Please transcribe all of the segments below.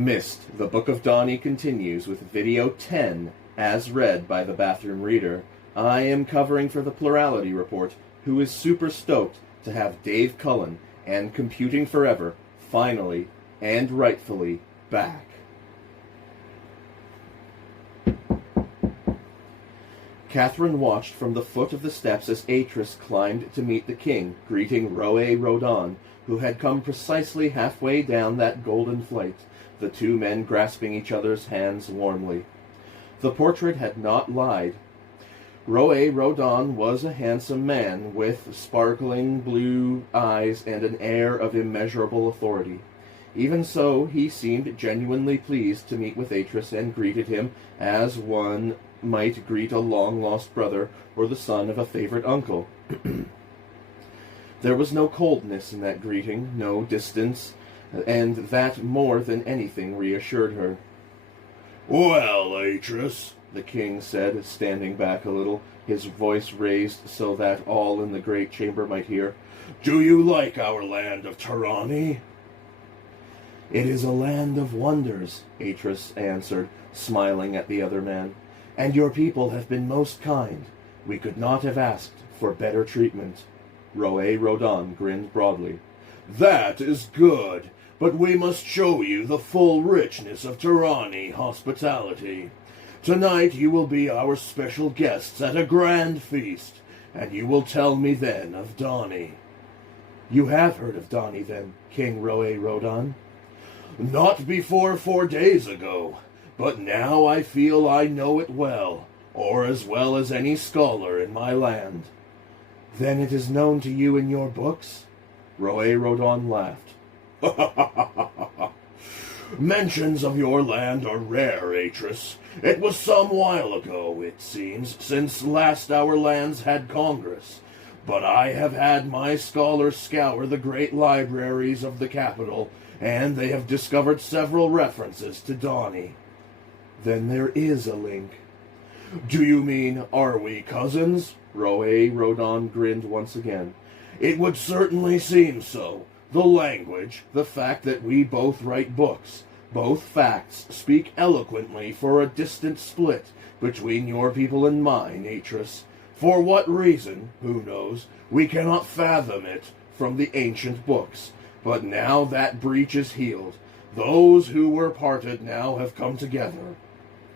Myst, the Book of Donnie continues with Video 10, as read by the bathroom reader. I am covering for the Plurality Report, who is super stoked to have Dave Cullen and Computing Forever finally and rightfully back. Catherine watched from the foot of the steps as Atris climbed to meet the king, greeting Roe Rodon, who had come precisely halfway down that golden flight, the two men grasping each other's hands warmly. The portrait had not lied. Roe Rodon was a handsome man, with sparkling blue eyes and an air of immeasurable authority. Even so, he seemed genuinely pleased to meet with Atris and greeted him as one might greet a long-lost brother or the son of a favorite uncle. There was no coldness in that greeting, no distance, and that more than anything reassured her. "Well, Atris," the king said, standing back a little, his voice raised so that all in the great chamber might hear, "do you like our land of Tarani?" "It is a land of wonders," Atris answered, smiling at the other man. "And your people have been most kind. We could not have asked for better treatment." Roe Rodon grinned broadly. "That is good, but we must show you the full richness of Tarani hospitality. Tonight you will be our special guests at a grand feast, and you will tell me then of Donnie." "You have heard of Donnie, then, King Roe Rodon?" "Not before 4 days ago, but now I feel I know it well, or as well as any scholar in my land." "Then it is known to you in your books?" Roe Rodon laughed. "Mentions of your land are rare, Atris. It was some while ago, it seems, since last our lands had Congress. But I have had my scholars scour the great libraries of the capital, and they have discovered several references to Donnie." "Then there is a link." "Do you mean, are we cousins?" Roe Rodon grinned once again. "It would certainly seem so. The language, the fact that we both write books, both facts speak eloquently for a distant split between your people and mine, Atris. For what reason, who knows, we cannot fathom it from the ancient books. But now that breach is healed, those who were parted now have come together.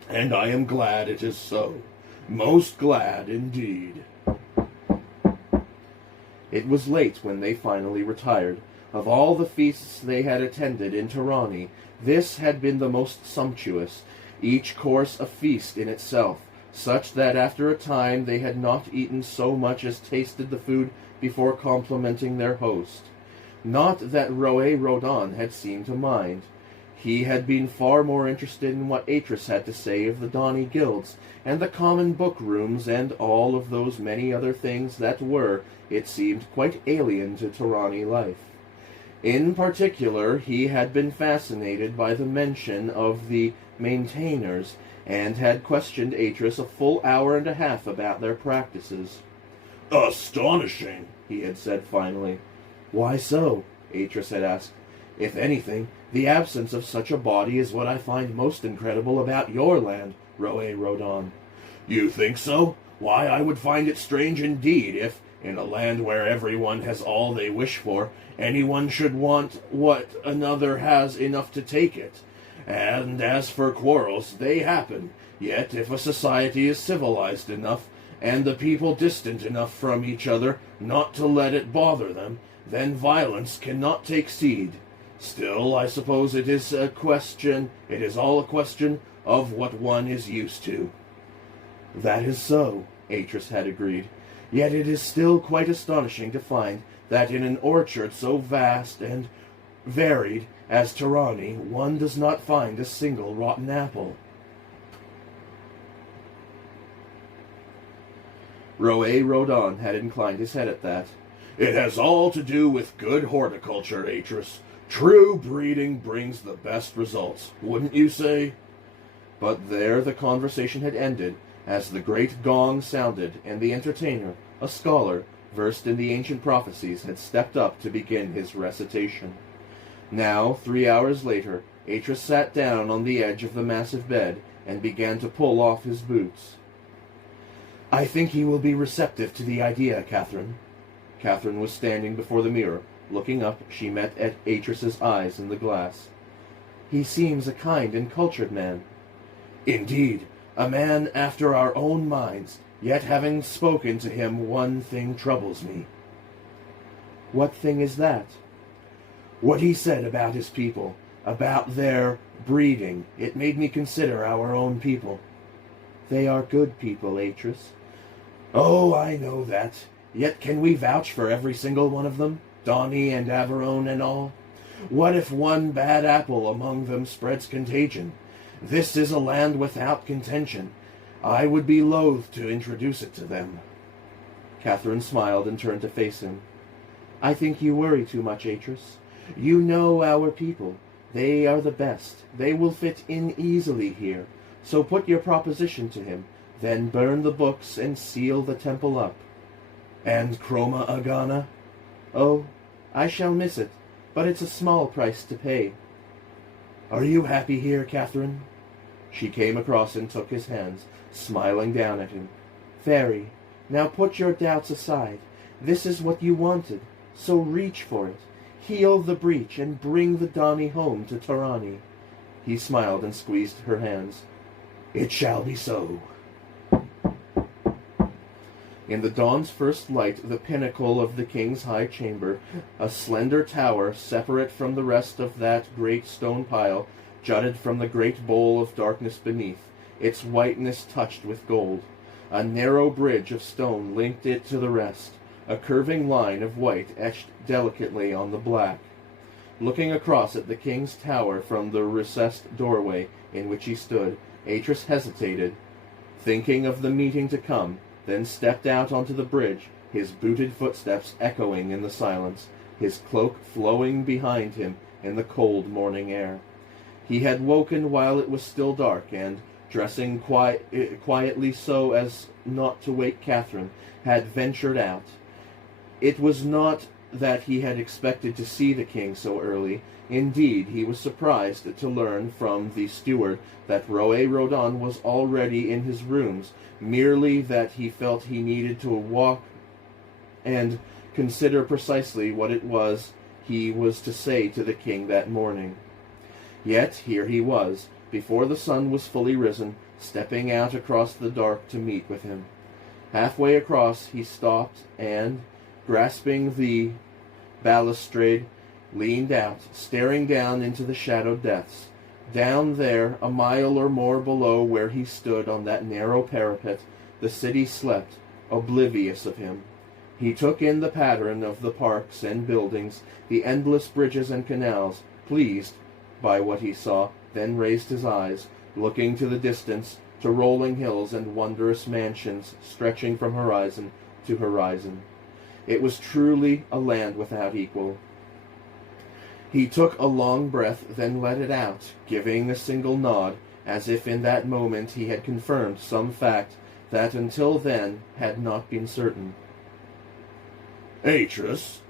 And I am glad it is so. Most glad indeed." It was late when they finally retired. Of all the feasts they had attended in Tarani, this had been the most sumptuous, each course a feast in itself, such that after a time they had not eaten so much as tasted the food before complimenting their host. Not that Roe Rodon had seemed to mind. He had been far more interested in what Atris had to say of the Donnie guilds, and the common book rooms, and all of those many other things that were, it seemed, quite alien to Tarani life. In particular, he had been fascinated by the mention of the maintainers, and had questioned Atris a full hour and a half about their practices. "Astonishing," he had said finally. "Why so?" Atris had asked. "If anything, the absence of such a body is what I find most incredible about your land, Roe Rodon." "You think so? Why, I would find it strange indeed if, in a land where everyone has all they wish for, anyone should want what another has enough to take it. And as for quarrels, they happen. Yet if a society is civilized enough, and the people distant enough from each other not to let it bother them, then violence cannot take seed. Still, I suppose it is all a question of what one is used to." "That is so," Atris had agreed. "Yet it is still quite astonishing to find that in an orchard so vast and varied as Tarani, one does not find a single rotten apple." Roe Rodon had inclined his head at that. "It has all to do with good horticulture, Atris. True breeding brings the best results, wouldn't you say?" But there the conversation had ended, as the great gong sounded, and the entertainer, a scholar, versed in the ancient prophecies, had stepped up to begin his recitation. Now, 3 hours later, Atreus sat down on the edge of the massive bed and began to pull off his boots. "I think he will be receptive to the idea, Catherine." Catherine was standing before the mirror. Looking up, she met at Atreus's eyes in the glass. "He seems a kind and cultured man." "Indeed, a man after our own minds, yet having spoken to him, one thing troubles me." "What thing is that?" "What he said about his people, about their breeding. It made me consider our own people." "They are good people, Atreus." "Oh, I know that. Yet can we vouch for every single one of them? Donny and Averone and all? What if one bad apple among them spreads contagion? This is a land without contention. I would be loath to introduce it to them." Catherine smiled and turned to face him. "I think you worry too much, Atreus. You know our people. They are the best. They will fit in easily here. So put your proposition to him. Then burn the books and seal the temple up." "And Chroma Agana?" "Oh, I shall miss it, but it's a small price to pay." "Are you happy here, Catherine?" She came across and took his hands, smiling down at him. "Very. Now put your doubts aside. This is what you wanted, so reach for it. Heal the breach and bring the Donny home to Torani." He smiled and squeezed her hands. "It shall be so." In the dawn's first light, the pinnacle of the king's high chamber, a slender tower, separate from the rest of that great stone pile, jutted from the great bowl of darkness beneath, its whiteness touched with gold. A narrow bridge of stone linked it to the rest, a curving line of white etched delicately on the black. Looking across at the king's tower from the recessed doorway in which he stood, Atreus hesitated, thinking of the meeting to come, then stepped out onto the bridge, his booted footsteps echoing in the silence, his cloak flowing behind him in the cold morning air. He had woken while it was still dark, and, dressing quietly so as not to wake Catherine, had ventured out. It was not that he had expected to see the king so early. Indeed, he was surprised to learn from the steward that Roe-Rodan was already in his rooms, merely that he felt he needed to walk and consider precisely what it was he was to say to the king that morning. Yet here he was, before the sun was fully risen, stepping out across the dark to meet with him. Halfway across he stopped and, grasping the balustrade, leaned out, staring down into the shadowed depths. Down there, a mile or more below where he stood on that narrow parapet, the city slept, oblivious of him. He took in the pattern of the parks and buildings, the endless bridges and canals, pleased by what he saw, then raised his eyes, looking to the distance, to rolling hills and wondrous mansions stretching from horizon to horizon. It was truly a land without equal. He took a long breath, then let it out, giving a single nod, as if in that moment he had confirmed some fact that until then had not been certain. "Atreus?"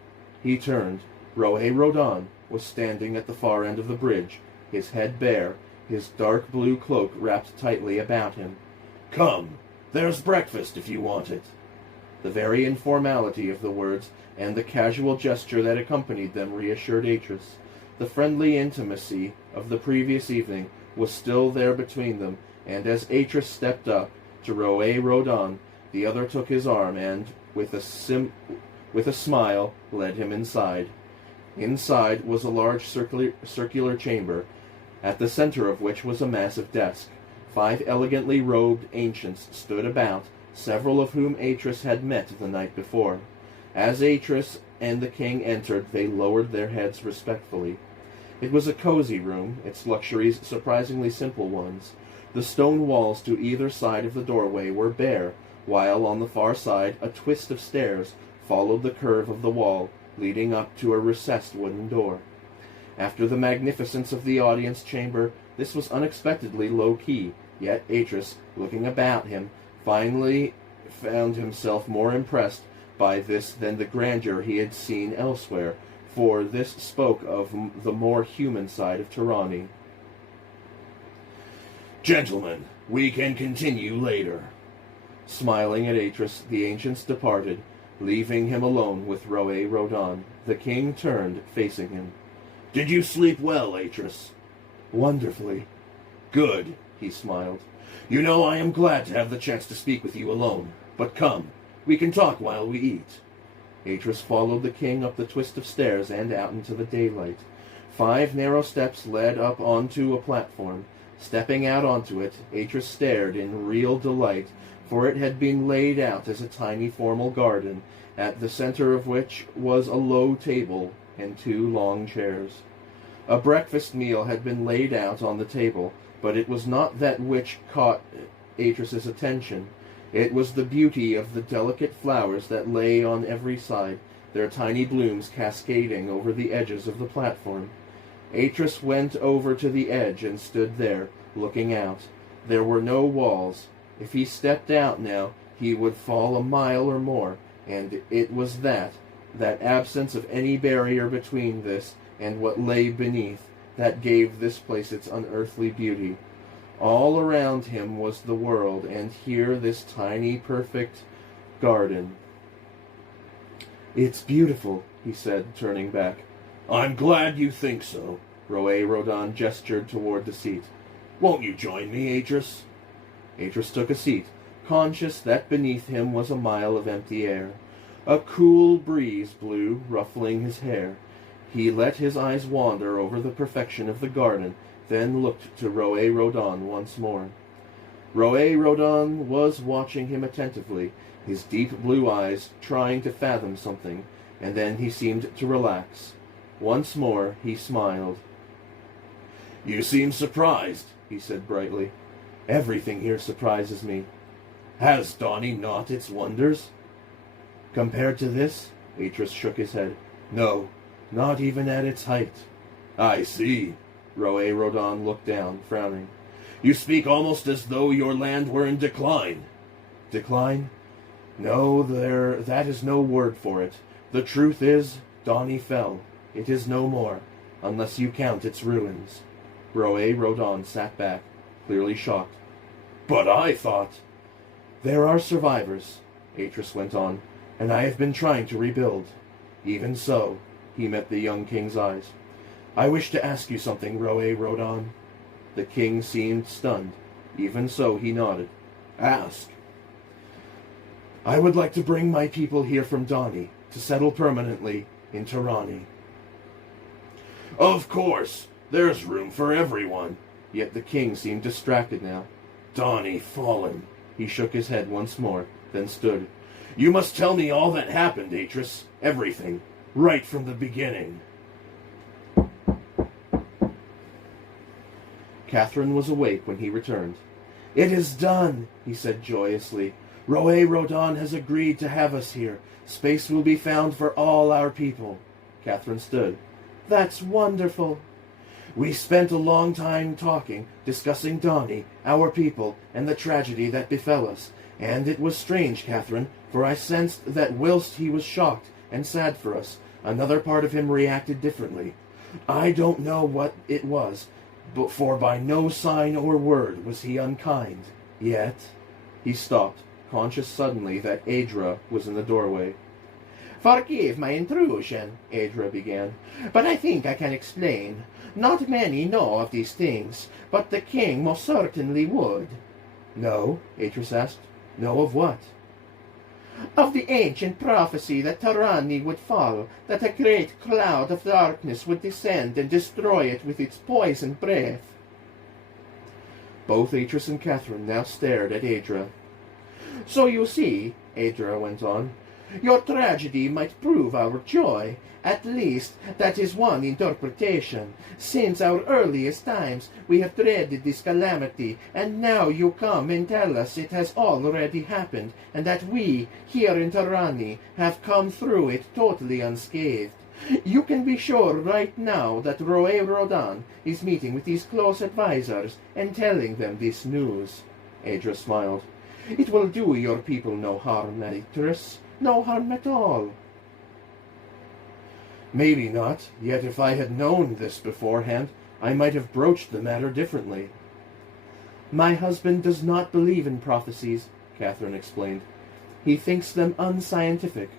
He turned. Roe-Rodan was standing at the far end of the bridge, his head bare, his dark blue cloak wrapped tightly about him. "Come, there's breakfast if you want it." The very informality of the words and the casual gesture that accompanied them reassured Atreus. The friendly intimacy of the previous evening was still there between them, and as Atreus stepped up to Roe-Rodan, the other took his arm and, with a smile, led him inside. Inside was a large circular chamber, at the center of which was a massive desk. 5 elegantly robed ancients stood about, several of whom Atreus had met the night before. As Atreus and the king entered, they lowered their heads respectfully. It was a cozy room, its luxuries surprisingly simple ones. The stone walls to either side of the doorway were bare, while on the far side a twist of stairs followed the curve of the wall, leading up to a recessed wooden door. After the magnificence of the audience chamber, this was unexpectedly low-key, yet Atreus, looking about him, finally found himself more impressed by this than the grandeur he had seen elsewhere, for this spoke of the more human side of Torani. Gentlemen, we can continue later. Smiling at Atris, the ancients departed, leaving him alone with Roe-Rodan. The king turned, facing him. Did you sleep well, Atris? Wonderfully. Good, he smiled. You know, I am glad to have the chance to speak with you alone. But come, we can talk while we eat. Atris followed the king up the twist of stairs and out into the daylight. 5 narrow steps led up onto a platform. Stepping out onto it, Atris stared in real delight, for it had been laid out as a tiny formal garden, at the center of which was a low table and 2 long chairs. A breakfast meal had been laid out on the table, but it was not that which caught Atris's attention. It was the beauty of the delicate flowers that lay on every side, their tiny blooms cascading over the edges of the platform. Atris went over to the edge and stood there, looking out. There were no walls. If he stepped out now, he would fall a mile or more, and it was that absence of any barrier between this and what lay beneath, that gave this place its unearthly beauty. All around him was the world, and here this tiny, perfect garden. "It's beautiful," he said, turning back. I'm glad you think so. Roe-Rodan gestured toward the seat. Won't you join me, Atris? Atris took a seat, conscious that beneath him was a mile of empty air. A cool breeze blew, ruffling his hair. He let his eyes wander over the perfection of the garden, then looked to Roe-Rodan once more. Roe-Rodan was watching him attentively, his deep blue eyes trying to fathom something, and then he seemed to relax. Once more he smiled. You seem surprised, he said brightly. Everything here surprises me. Has Donny not its wonders? Compared to this? Atris shook his head. No, not even at its height. I see. Roe-Rodan looked down, frowning. You speak almost as though your land were in decline. Decline? No, that is no word for it. The truth is, Donny fell. It is no more, unless you count its ruins. Roe-Rodan sat back, clearly shocked. But I thought... There are survivors, Atris went on, and I have been trying to rebuild. Even so, he met the young king's eyes. I wish to ask you something, Roe-Rodan. The king seemed stunned. Even so, he nodded. Ask. I would like to bring my people here from Donny to settle permanently in Tirani. Of course, there's room for everyone. Yet the king seemed distracted now. Donny fallen. He shook his head once more, then stood. You must tell me all that happened, Atris. Everything. Right from the beginning. Catherine was awake when he returned. It is done, he said joyously. Roe-Rodan has agreed to have us here. Space will be found for all our people. Catherine stood. That's wonderful. We spent a long time talking, discussing Donny, our people, and the tragedy that befell us. And it was strange, Catherine, for I sensed that whilst he was shocked and sad for us, another part of him reacted differently. I don't know what it was, but for by no sign or word was he unkind. Yet... He stopped, conscious suddenly that Aedra was in the doorway. Forgive my intrusion, Aedra began, but I think I can explain. Not many know of these things, but the king most certainly would. No, Atris asked. Know of what? Of the ancient prophecy that Tirani would fall, that a great cloud of darkness would descend and destroy it with its poison breath. Both Atris and Catherine now stared at Aedra. So you see, Aedra went on, your tragedy might prove our joy. At least, that is one interpretation. Since our earliest times, we have dreaded this calamity, and now you come and tell us it has already happened, and that we, here in Tirani, have come through it totally unscathed. You can be sure right now that Roe-Rodan is meeting with his close advisors and telling them this news. Aedra smiled. It will do your people no harm, Atris. No harm at all. Maybe not, yet if I had known this beforehand, I might have broached the matter differently. My husband does not believe in prophecies, Catherine explained. He thinks them unscientific.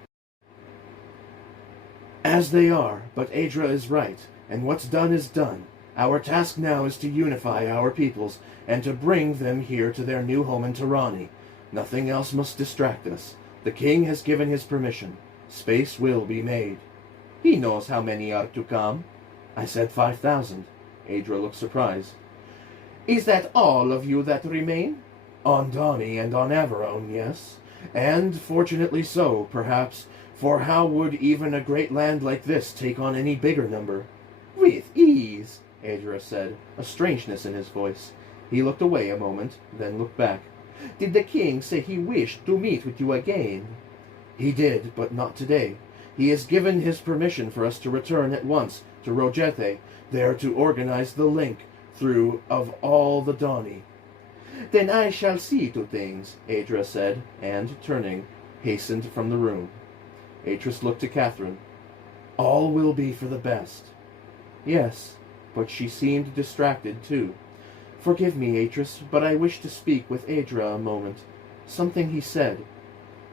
As they are, but Adra is right, and what's done is done. Our task now is to unify our peoples, and to bring them here to their new home in Tirani. Nothing else must distract us. The king has given his permission. Space will be made. He knows how many are to come. I said 5,000. Adra looked surprised. Is that all of you that remain? On Donny and on Averone, yes. And fortunately so, perhaps, for how would even a great land like this take on any bigger number? With ease, Adra said, a strangeness in his voice. He looked away a moment, then looked back. Did the king say he wished to meet with you again? He did, but not today. He has given his permission for us to return at once to Rojethe, there to organize the link through of all the Donny. Then I shall see to things, Adra said, and, turning, hastened from the room. Atris looked to Catherine. All will be for the best. Yes, but she seemed distracted too. Forgive me, Atris, but I wish to speak with Adra a moment. Something he said.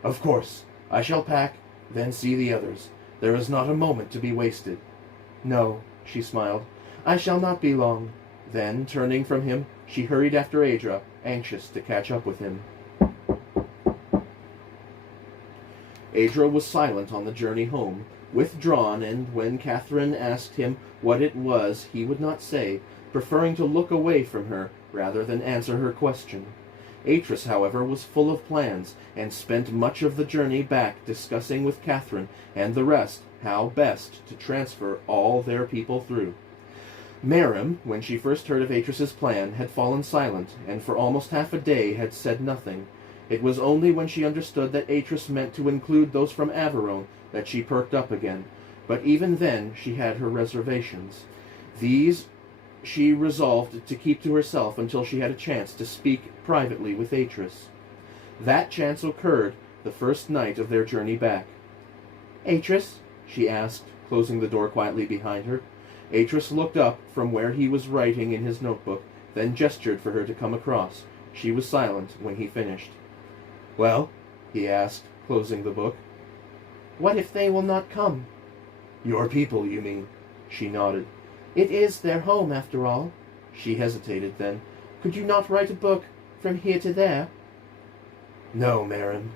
Of course. I shall pack, then see the others. There is not a moment to be wasted. No, she smiled. I shall not be long. Then, turning from him, she hurried after Adra, anxious to catch up with him. Adra was silent on the journey home, withdrawn, and when Catherine asked him what it was, he would not say, preferring to look away from her rather than answer her question. Atris, however, was full of plans, and spent much of the journey back discussing with Catherine and the rest how best to transfer all their people through. Merim, when she first heard of Atris's plan, had fallen silent, and for almost half a day had said nothing. It was only when she understood that Atris meant to include those from Averone that she perked up again, but even then she had her reservations. These she resolved to keep to herself until she had a chance to speak privately with Atris. That chance occurred the first night of their journey back. Atris? She asked, closing the door quietly behind her. Atris looked up from where he was writing in his notebook, then gestured for her to come across. She was silent when he finished. Well? He asked, closing the book. What if they will not come? Your people, you mean? She nodded. It is their home, after all. She hesitated then. Could you not write a book from here to there? No, Merim.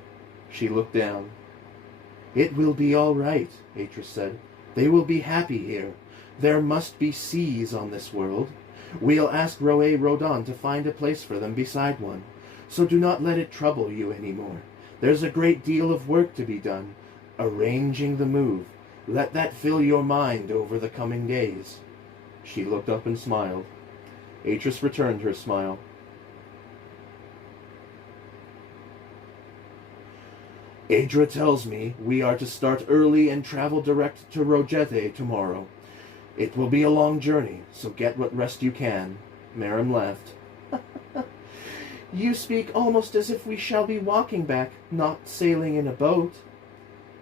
She looked down. It will be all right, Atris said. They will be happy here. There must be seas on this world. We'll ask Roe Rodan to find a place for them beside one. So do not let it trouble you any more. There's a great deal of work to be done. Arranging the move. Let that fill your mind over the coming days. She looked up and smiled. Atris returned her smile. Adra tells me we are to start early and travel direct to Rojethe tomorrow. It will be a long journey, so get what rest you can. Merim laughed. You speak almost as if we shall be walking back, not sailing in a boat.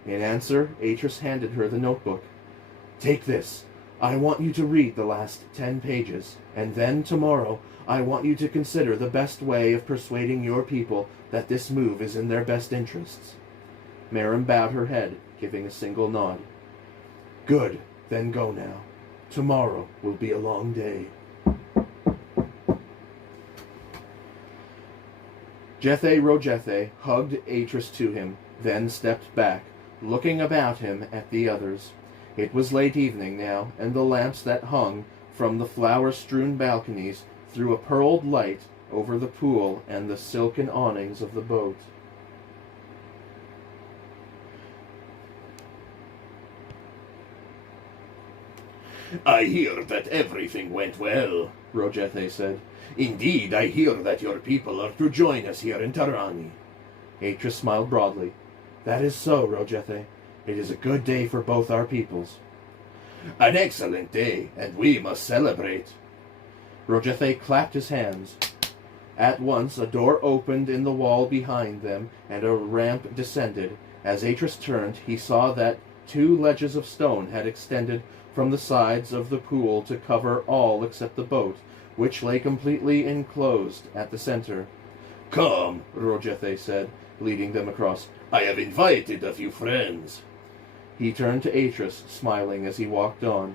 In answer, Atris handed her the notebook. Take this. I want you to read the last 10 pages, and then tomorrow I want you to consider the best way of persuading your people that this move is in their best interests. Merim bowed her head, giving a single nod. Good, then go now. Tomorrow will be a long day. Jethe Rojethe hugged Atris to him, then stepped back, looking about him at the others. It was late evening now, and the lamps that hung from the flower-strewn balconies threw a pearled light over the pool and the silken awnings of the boat. I hear that everything went well, Rojethe said. Indeed, I hear that your people are to join us here in Tirani. Atris smiled broadly. That is so, Rojethe. It is a good day for both our peoples. An excellent day, and we must celebrate. Rojethe clapped his hands. At once a door opened in the wall behind them, and a ramp descended. As Atris turned, he saw that 2 ledges of stone had extended from the sides of the pool to cover all except the boat, which lay completely enclosed at the center. "Come," Rojethe said, leading them across. "I have invited a few friends." He turned to Atris, smiling as he walked on.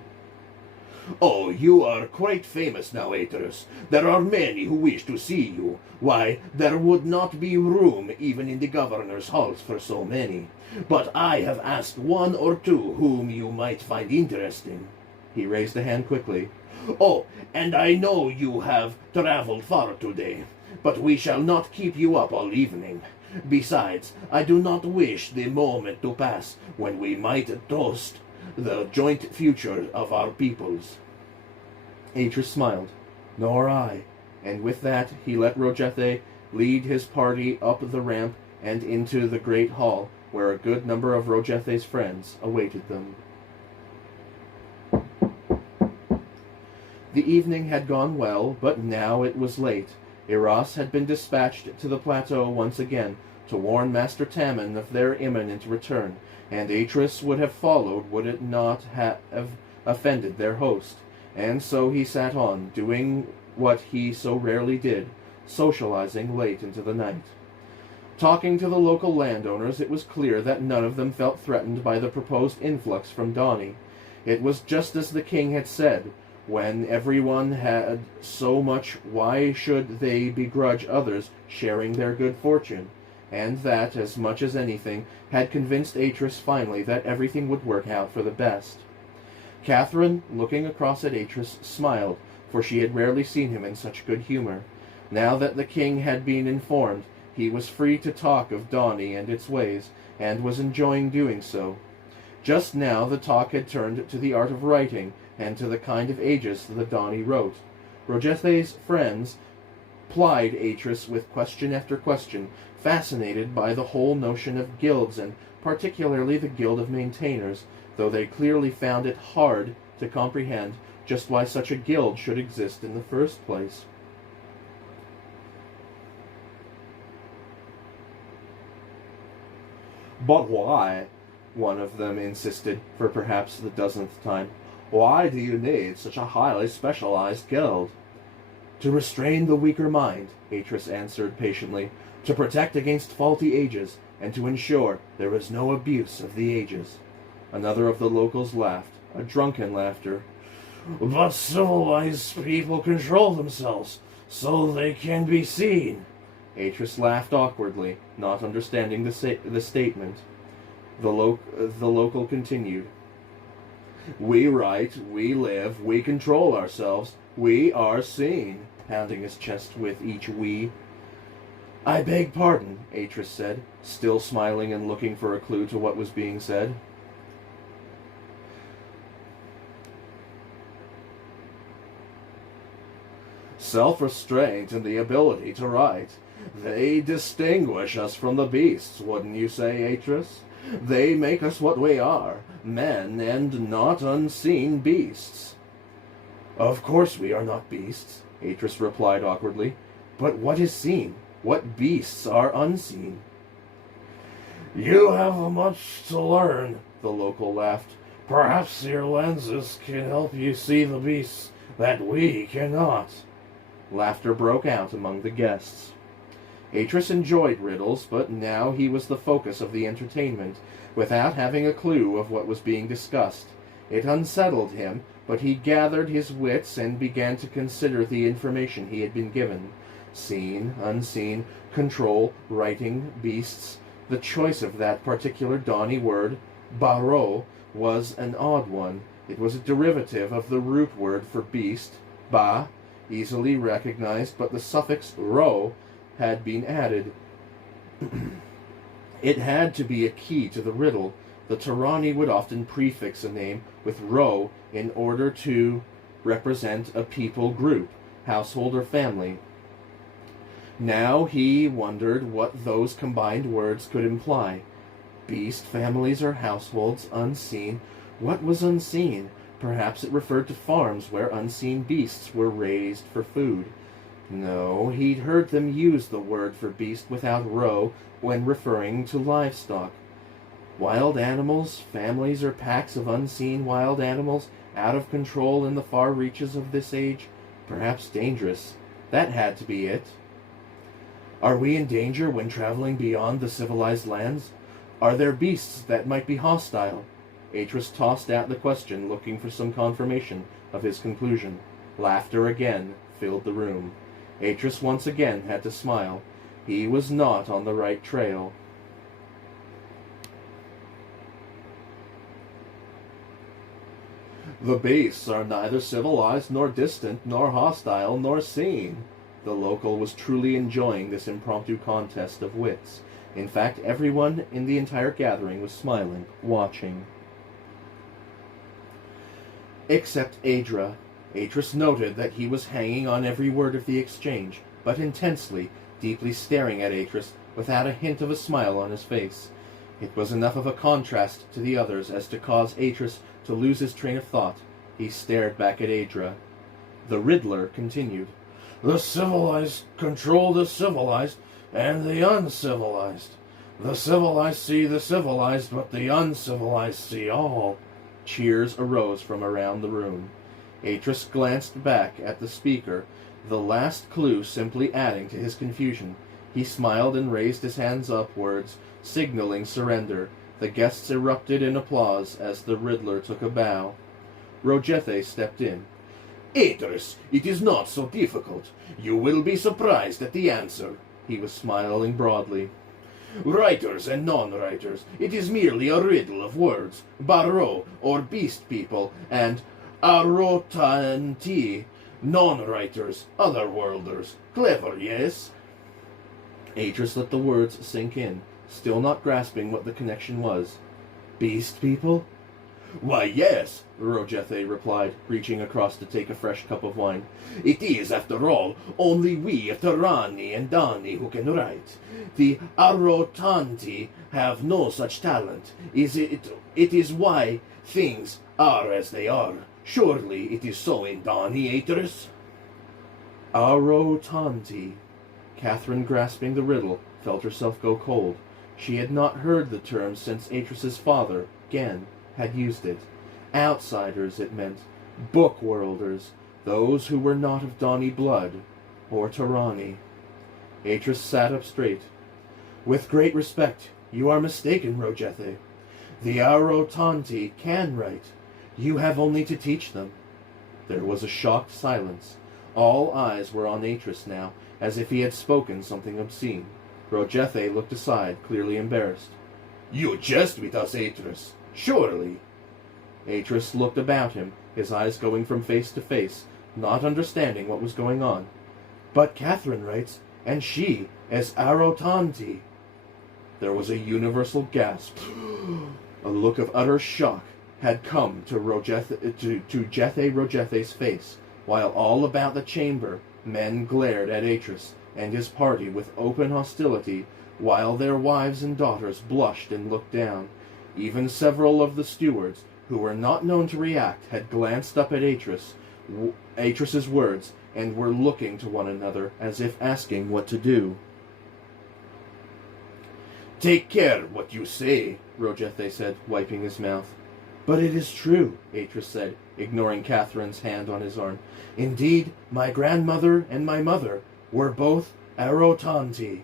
"Oh, you are quite famous now, Atris. There are many who wish to see you. Why, there would not be room even in the governor's halls for so many. But I have asked one or two whom you might find interesting." He raised a hand quickly. "Oh, and I know you have traveled far today, but we shall not keep you up all evening. Besides, I do not wish the moment to pass when we might toast the joint future of our peoples." Atris smiled. "Nor I." And with that, he let Rojethe lead his party up the ramp and into the great hall, where a good number of Rojethe's friends awaited them. The evening had gone well, but now it was late. Eros had been dispatched to the plateau once again to warn Master Tamon of their imminent return, and Atris would have followed would it not have offended their host. And so he sat on, doing what he so rarely did, socializing late into the night. Talking to the local landowners, it was clear that none of them felt threatened by the proposed influx from Donny. It was just as the king had said. When everyone had so much, why should they begrudge others sharing their good fortune? And that, as much as anything, had convinced Atris finally that everything would work out for the best. Catherine, looking across at Atris, smiled, for she had rarely seen him in such good humor. Now that the king had been informed, he was free to talk of Donny and its ways, and was enjoying doing so. Just now the talk had turned to the art of writing, and to the kind of aegis that Donny wrote. Rojethe's friends plied Atris with question after question, fascinated by the whole notion of guilds, and particularly the Guild of Maintainers, though they clearly found it hard to comprehend just why such a guild should exist in the first place. "But why?" one of them insisted, for perhaps the dozenth time. "Why do you need such a highly specialized guild?" "To restrain the weaker mind," Atris answered patiently, "to protect against faulty ages, and to ensure there is no abuse of the ages." Another of the locals laughed, a drunken laughter. "But civilized people control themselves, so they can be seen." Atris laughed awkwardly, not understanding the statement. The local continued. "We write, we live, we control ourselves, we are seen," pounding his chest with each "we." "I beg pardon," Atris said, still smiling and looking for a clue to what was being said. "Self-restraint and the ability to write. They distinguish us from the beasts, wouldn't you say, Atris? They make us what we are, men and not unseen beasts." "Of course we are not beasts," Atris replied awkwardly. "But what is seen? What beasts are unseen?" "You have much to learn," the local laughed. "Perhaps your lenses can help you see the beasts that we cannot." Laughter broke out among the guests. Atris enjoyed riddles, but now he was the focus of the entertainment, without having a clue of what was being discussed. It unsettled him, but he gathered his wits and began to consider the information he had been given. Seen, unseen, control, writing, beasts. The choice of that particular Donny word, baro, was an odd one. It was a derivative of the root word for beast, ba, easily recognized, but the suffix ro had been added. It had to be a key to the riddle. The Tarani would often prefix a name with ro in order to represent a people group, household or family. Now he wondered what those combined words could imply. Beast, families, or households, unseen. What was unseen? Perhaps it referred to farms where unseen beasts were raised for food. No, he'd heard them use the word for beast without ro when referring to livestock. Wild animals, families or packs of unseen wild animals, out of control in the far reaches of this age, perhaps dangerous. That had to be it. Are we in danger when traveling beyond the civilized lands? Are there beasts that might be hostile? Atris tossed out the question, looking for some confirmation of his conclusion. Laughter again filled the room. Atris once again had to smile. He was not on the right trail. The beasts are neither civilized, nor distant, nor hostile, nor seen. The local was truly enjoying this impromptu contest of wits. In fact, everyone in the entire gathering was smiling, watching. Except Adra. Atris noted that he was hanging on every word of the exchange, but intensely, deeply staring at Atris without a hint of a smile on his face. It was enough of a contrast to the others as to cause Atris to lose his train of thought. He stared back at Adra. The Riddler continued. The civilized control the civilized and the uncivilized. The civilized see the civilized, but the uncivilized see all. Cheers arose from around the room. Atris glanced back at the speaker, the last clue simply adding to his confusion. He smiled and raised his hands upwards, signaling surrender. The guests erupted in applause as the Riddler took a bow. Rogethe stepped in. Atris, it is not so difficult. You will be surprised at the answer. He was smiling broadly. Writers and non-writers, it is merely a riddle of words. Barrow, or beast people, and Arotanti, non-writers, otherworlders. Clever, yes? Atris let the words sink in, still not grasping what the connection was. Beast people? Why, yes, Rogethe replied, reaching across to take a fresh cup of wine. It is, after all, only we Terani and Dani who can write. The Arotanti have no such talent. It is why things are as they are. Surely it is so in Dani, Atris? Arotanti. Catherine, grasping the riddle, felt herself go cold. She had not heard the term since Atris's father, Gen, had used it. Outsiders, it meant. Book-worlders. Those who were not of Dani blood. Or Terani. Atris sat up straight. With great respect, you are mistaken, Rogethe. The Arotanti can write. You have only to teach them. There was a shocked silence. All eyes were on Atris now, as if he had spoken something obscene. Rogethe looked aside, clearly embarrassed. You jest with us, Atris. Surely. Atris looked about him, his eyes going from face to face, not understanding what was going on. But Catherine writes, and she is Arotanti. There was a universal gasp. A look of utter shock had come to Jethe Rogethe's face, while all about the chamber men glared at Atris and his party with open hostility, while their wives and daughters blushed and looked down. Even several of the stewards, who were not known to react, had glanced up at Atris's words, and were looking to one another as if asking what to do. Take care what you say, Rogethe said, wiping his mouth. But it is true, Atris said, ignoring Catherine's hand on his arm. Indeed, my grandmother and my mother were both Arotanti.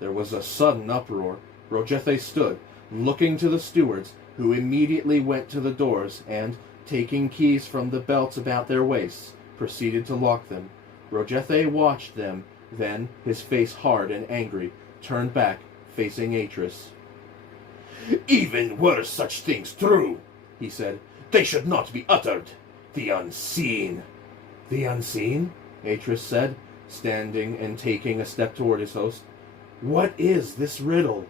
There was a sudden uproar. Rogethe stood, looking to the stewards, who immediately went to the doors and, taking keys from the belts about their waists, proceeded to lock them. Rogethe watched them, then, his face hard and angry, turned back, facing Atris. Even were such things true, he said, they should not be uttered. The unseen. The unseen? Atris said, standing and taking a step toward his host. What is this riddle?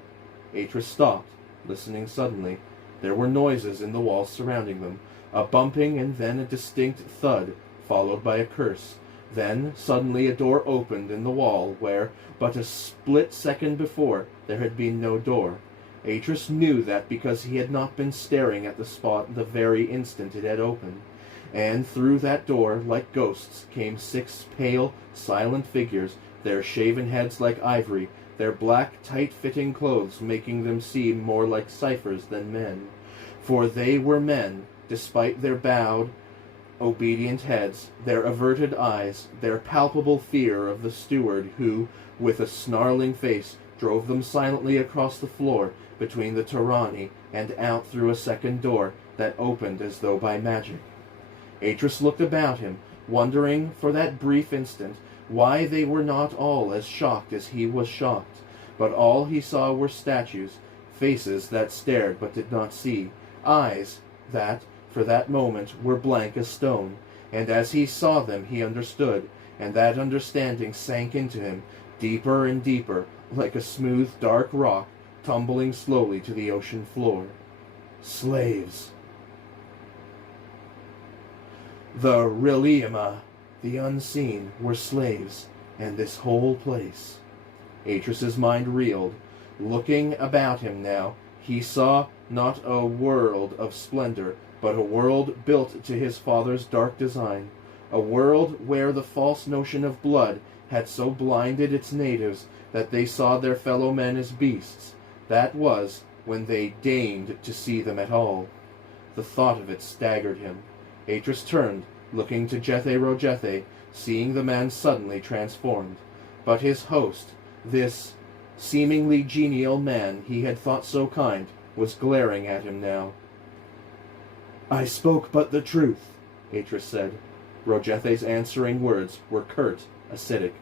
Atris stopped, listening suddenly. There were noises in the walls surrounding them, a bumping and then a distinct thud, followed by a curse. Then, suddenly, a door opened in the wall where, but a split second before, there had been no door. Atris knew that because he had not been staring at the spot the very instant it had opened. And through that door, like ghosts, came 6 pale, silent figures, their shaven heads like ivory, their black, tight-fitting clothes making them seem more like ciphers than men. For they were men, despite their bowed, obedient heads, their averted eyes, their palpable fear of the steward who, with a snarling face, drove them silently across the floor between the Tarani and out through a second door that opened as though by magic. Atris looked about him, wondering for that brief instant why they were not all as shocked as he was shocked. But all he saw were statues, faces that stared but did not see, eyes that, for that moment, were blank as stone. And as he saw them he understood, and that understanding sank into him, deeper and deeper, like a smooth dark rock tumbling slowly to the ocean floor. Slaves. The Reliema, the unseen, were slaves, and this whole place. Atris's mind reeled. Looking about him now, he saw not a world of splendor, but a world built to his father's dark design, a world where the false notion of blood had so blinded its natives that they saw their fellow men as beasts. That was when they deigned to see them at all. The thought of it staggered him. Atris turned, looking to Jethe Rojethe, seeing the man suddenly transformed. But his host, this seemingly genial man he had thought so kind, was glaring at him now. "I spoke but the truth," Atris said. Rojethe's answering words were curt, acidic.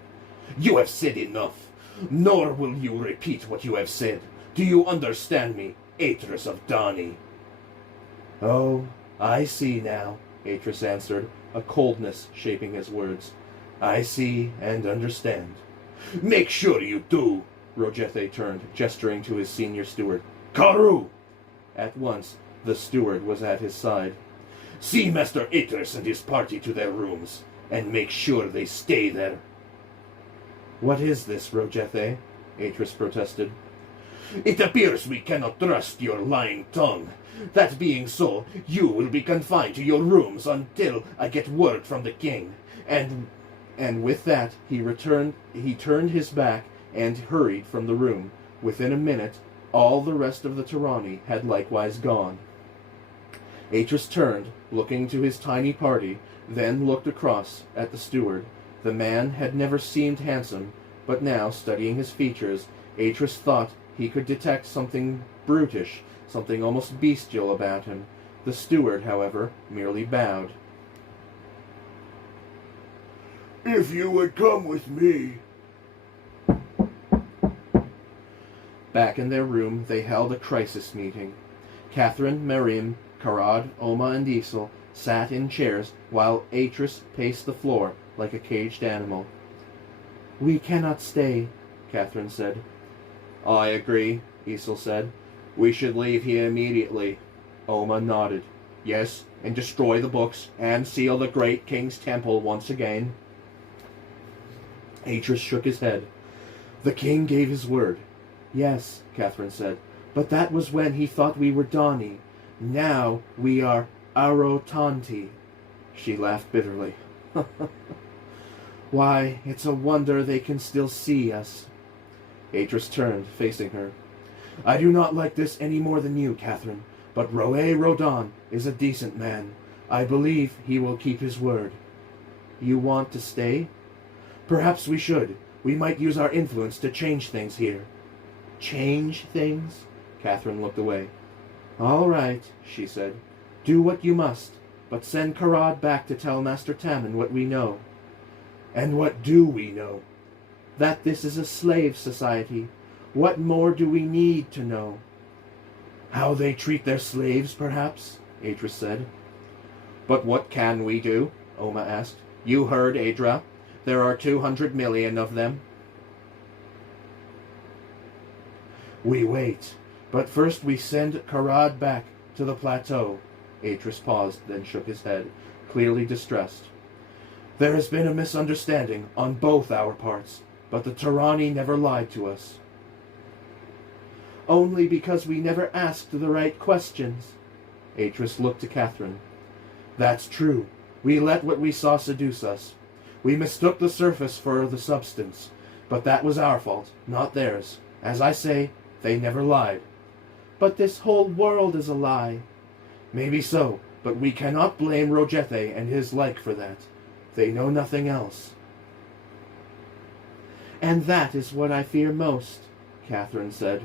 "You have said enough, nor will you repeat what you have said. Do you understand me, Atris of Dani?" "Oh, I see now," Atris answered, a coldness shaping his words. "I see and understand." "Make sure you do." Rojethe turned, gesturing to his senior steward. "Karu!" At once, the steward was at his side. "See Master Atris and his party to their rooms, and make sure they stay there." "What is this, Rojethe?" Atris protested. "It appears we cannot trust your lying tongue. That being so, you will be confined to your rooms until I get word from the king." And with that he turned his back and hurried from the room. Within a minute, all the rest of the Tarani had likewise gone. Atris turned, looking to his tiny party, then looked across at the steward. The man had never seemed handsome, but now, studying his features, Atris thought he could detect something brutish, something almost bestial about him. The steward, however, merely bowed. "If you would come with me." Back in their room, they held a crisis meeting. Catherine, Miriam, Karad, Oma, and Isel sat in chairs, while Atris paced the floor like a caged animal. "We cannot stay," Catherine said. "I agree," Isel said. "We should leave here immediately." Oma nodded. "Yes, and destroy the books, and seal the great king's temple once again." Atris shook his head. "The king gave his word." "Yes," Catherine said, "but that was when he thought we were Dani. Now we are Arotanti." She laughed bitterly. "Why, it's a wonder they can still see us." Atris turned, facing her. "I do not like this any more than you, Catherine, but Roé Rodan is a decent man. I believe he will keep his word. You want to stay? Perhaps we should. We might use our influence to change things here." "Change things?" Catherine looked away. "All right," she said. "Do what you must, but send Karad back to tell Master Tamon what we know." "And what do we know?" "That this is a slave society. What more do we need to know?" "How they treat their slaves, perhaps," Atris said. "But what can we do?" Oma asked. "You heard Adra. There are 200 million of them." "We wait. But first we send Karad back to the plateau." Atris paused, then shook his head, clearly distressed. "There has been a misunderstanding on both our parts, but the Tarani never lied to us." "Only because we never asked the right questions." Atris looked to Catherine. "That's true. We let what we saw seduce us. We mistook the surface for the substance. But that was our fault, not theirs. As I say, they never lied." "But this whole world is a lie." "Maybe so, but we cannot blame Rogethe and his like for that. They know nothing else. And that is what I fear most, Catherine said.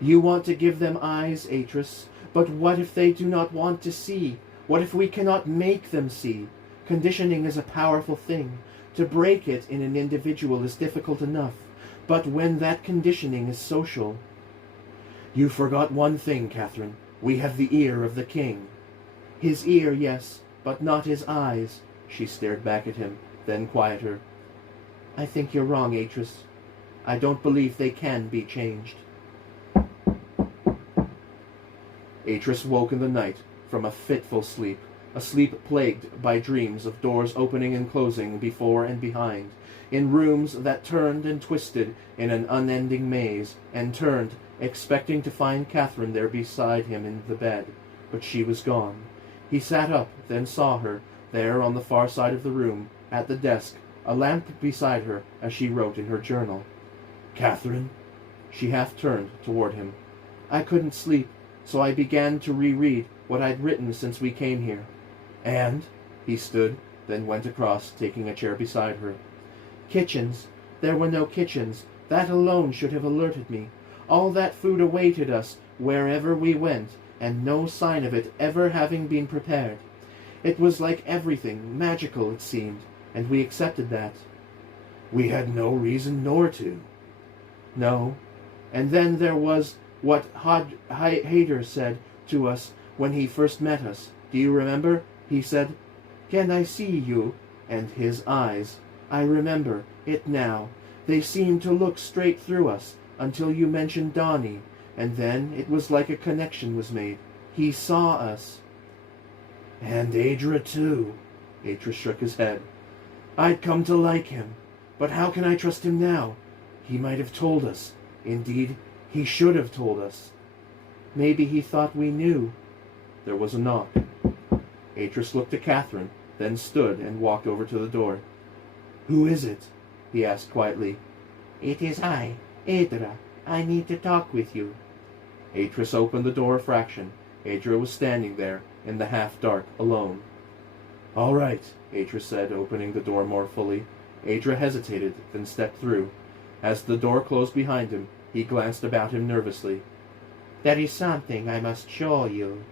You want to give them eyes, Atris, but what if they do not want to see? What if we cannot make them see? Conditioning is a powerful thing. To break it in an individual is difficult enough, but when that conditioning is social... You forgot one thing, Catherine. We have the ear of the king. His ear, yes, but not his eyes. She stared back at him, then quieter. I think you're wrong, Atris. I don't believe they can be changed. Atris woke in the night from a fitful sleep, a sleep plagued by dreams of doors opening and closing before and behind, in rooms that turned and twisted in an unending maze, and turned, expecting to find Catherine there beside him in the bed, but she was gone. He sat up, then saw her, there on the far side of the room, at the desk, a lamp beside her as she wrote in her journal. Catherine? She half turned toward him. I couldn't sleep, so I began to reread what I'd written since we came here. And? He stood, then went across, taking a chair beside her. Kitchens. There were no kitchens. That alone should have alerted me. All that food awaited us wherever we went, and no sign of it ever having been prepared. It was like everything, magical it seemed, and we accepted that. We had no reason nor to. No. And then there was what Hader said to us when he first met us. Do you remember? He said, Can I see you? And his eyes. I remember it now. They seemed to look straight through us, until you mentioned Donnie, and then it was like a connection was made. He saw us. And Adra, too. Atris shook his head. I'd come to like him, but how can I trust him now? He might have told us. Indeed, he should have told us. Maybe he thought we knew. There was a knock. Atris looked at Catherine, then stood and walked over to the door. Who is it? He asked quietly. It is I, Adra. I need to talk with you. Atris opened the door a fraction. Adra was standing there, in the half-dark, alone. All right, Atris said, opening the door more fully. Adra hesitated, then stepped through. As the door closed behind him, he glanced about him nervously. There is something I must show you.